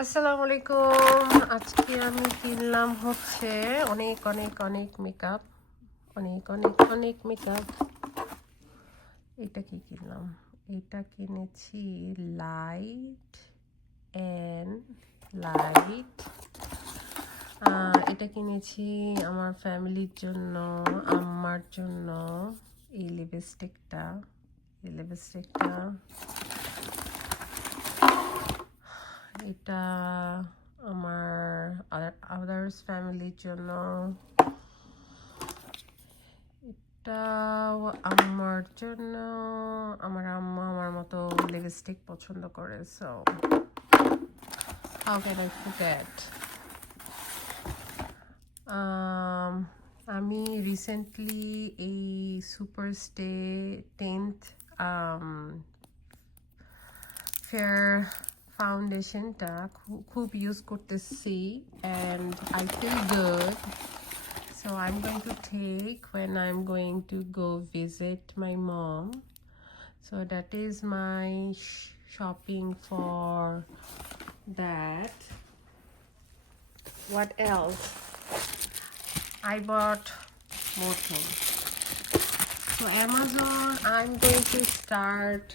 আসসালামু আলাইকুম। আজকে আমি কিনলাম হচ্ছে অনেক অনেক অনেক মেকআপ, অনেক অনেক অনেক মেকআপ। এটা কি কিনলাম? এটা কিনেছি লাইট অ্যান্ড লাইট। এটা কিনেছি আমার ফ্যামিলির জন্য, আম্মার জন্য। এই লিপস্টিকটা এটা আমার আদার্স ফ্যামিলির জন্য। এটাও আমার জন্য। আমার আম্মা আমার মতো লিপস্টিক পছন্দ করে, so how can I forget. আমি রিসেন্টলি এই সুপার স্টে 10th ফেয়ার ফাউন্ডেশনটা খুব ইউজ করতেছি and I feel good. So I'm going to take when I'm going to go visit my mom. So that is my shopping for that. What else? I bought more things. So Amazon, I'm going to start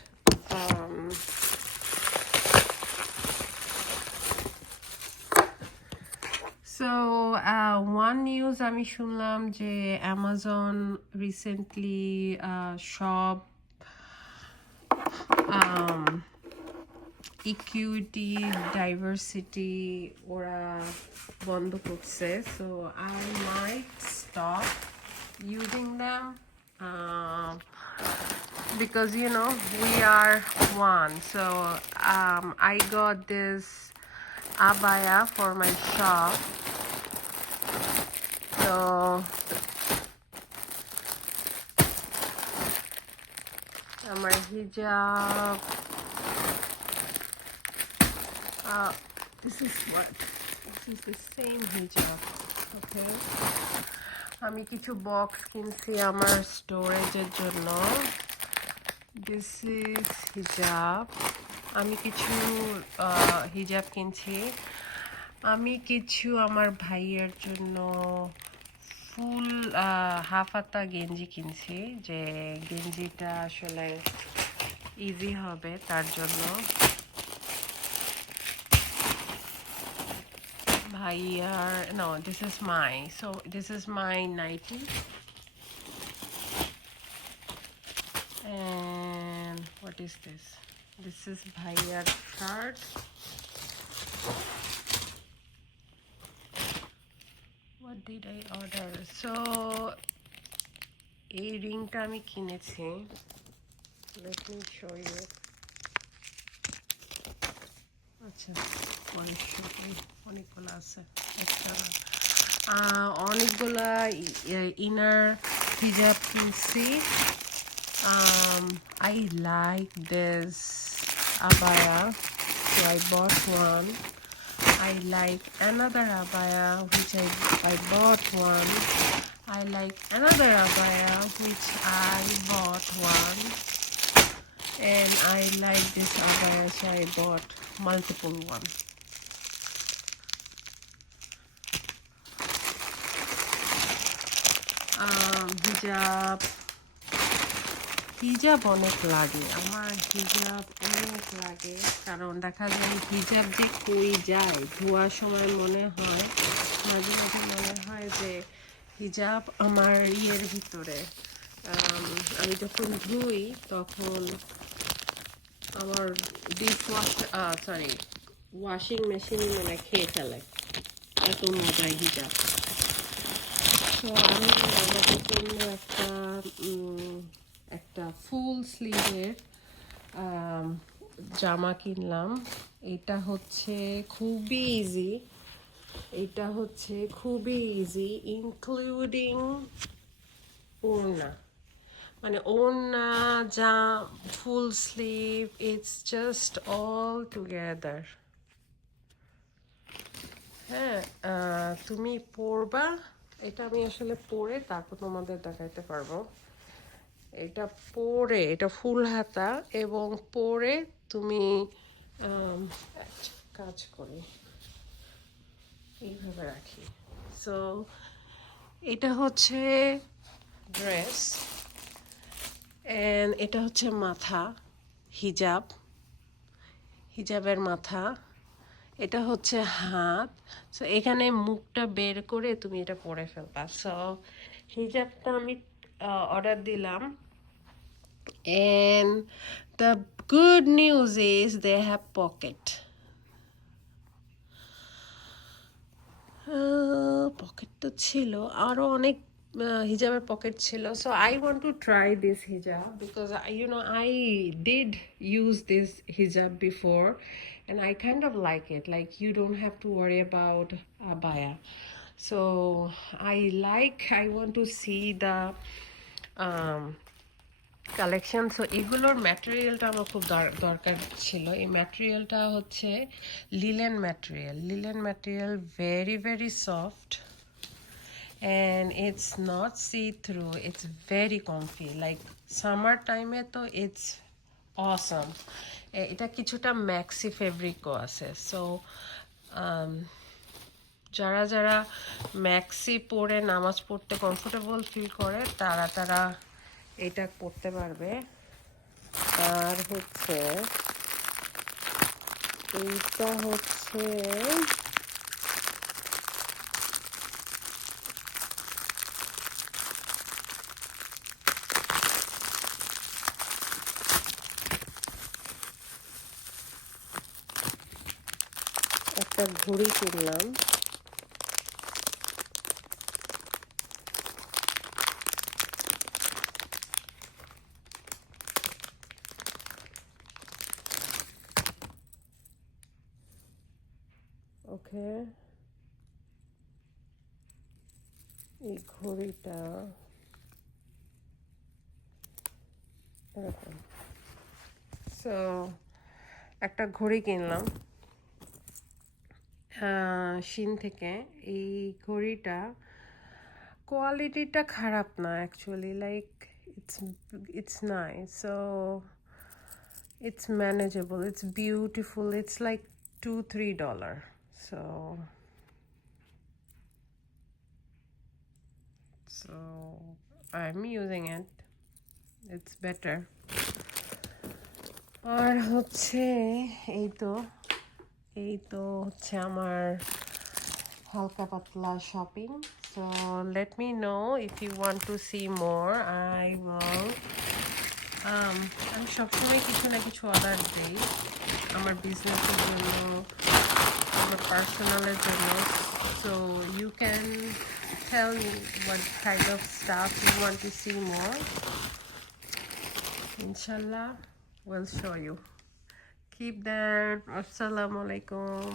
So one news আমি শুনলাম যে Amazon recently shop equity diversity ওরা বন্ধ করছে, so I might stop using them because we are one. So I got this abaya for my shop. So আমার hijab, this is the same hijab. Okay, আমি কিছু বক্স কিনছি আমার স্টোরেজের জন্য. This is hijab. আমি কিছু হিজাব কিনছি. আমি কিছু আমার ভাইয়ের জন্য ফুল হাফ হাতা গেঞ্জি কিনছি, যে গেঞ্জিটা আসলে ইজি হবে তার জন্য. ভাইয়ার no, this is my nightie. And what is this? This is ভাইয়ার shirt. What did I order? So এই রিংটা আমি কিনেছি. Let me show you. আচ্ছা, অনেকগুলো আছে, অনেকগুলা ইনার হিজাব কিনছি. I like this abaya, so I bought one. I like another abaya which I bought one. I like another abaya which I bought one. And I like this abaya, so I bought multiple ones. হিজাব অনেক লাগে আমার, হিজাব অনেক লাগে, কারণ দেখা যায় হিজাব যে কই যায় ধোয়ার সময় মনে হয়, মাঝে মাঝে মনে হয় যে হিজাব আমার ইয়ের ভিতরে, আমি যখন ধুই তখন আমার ওয়াশিং মেশিন মানে খেয়ে ফেলে, এত মজায় হিজাব. তো আমি আমাদের জন্য একটা ফুল স্লিভের জামা কিনলাম. এটা হচ্ছে খুবই ইজি, ইনক্লুডিং ওড়না, মানে ওড়না যা full sleeve, it's just all together. হ্যাঁ, তুমি পরবা, এটা আমি আসলে পরে তারপর তোমাদের দেখাইতে পারবো. এটা ফুল হাতা, এবং পরে তুমি কাজ করি, এইভাবে রাখি। সো এটা হচ্ছে ড্রেস, এন্ড এটা হচ্ছে মাথা, হিজাবের মাথা। এটা হচ্ছে হাত। সো এখানে মুখটা বের করে তুমি এটা পরে ফেলবা। সো হিজাবটা আমি অর্ডার দিলাম, and the good news is they have pocket. Pocket তো ছিল, আরও অনেক হিজাবের পকেট ছিল। So I want to try this hijab because I did use this hijab before and I kind of like it. Like, you don't have to worry about abaya. So I want to see the collection. So এগুলোর ম্যাটেরিয়ালটা আমার খুব দরকার ছিল। এই ম্যাটেরিয়ালটা হচ্ছে linen material, very very soft, and it's not see through, it's very comfy. Like summer টাইমে তো ইটস অসম। এটা কিছুটা ম্যাক্সি ফেব্রিকও আছে। সো যারা যারা ম্যাক্সি পরে নামাজ পড়তে কমফোর্টেবল ফিল করে তারা এটা পড়তে পারবে। আর হচ্ছে এইটা হচ্ছে একটা ঘড়ি কিনলাম। ওকে, এই ঘড়িটা এরকম। সো একটা ঘড়ি কিনলাম শিন থেকে। এই ঘড়িটা কোয়ালিটিটা খারাপ না actually, like it's nice. So it's manageable, it's beautiful, it's like $2-3. So I'm using it, it's better. আর হচ্ছে এই তো হচ্ছে আমার হালকা পাতলা shopping. So let me know if you want to see more. I will আমি সবসময় কিছু না কিছু অর্ডার দিই আমার বিজনেসের জন্য, আমার পার্সোনালের জন্য। So you can tell me what kind of stuff you want to see more. Inshallah, we'll show you. Keep that. Assalamu alaikum.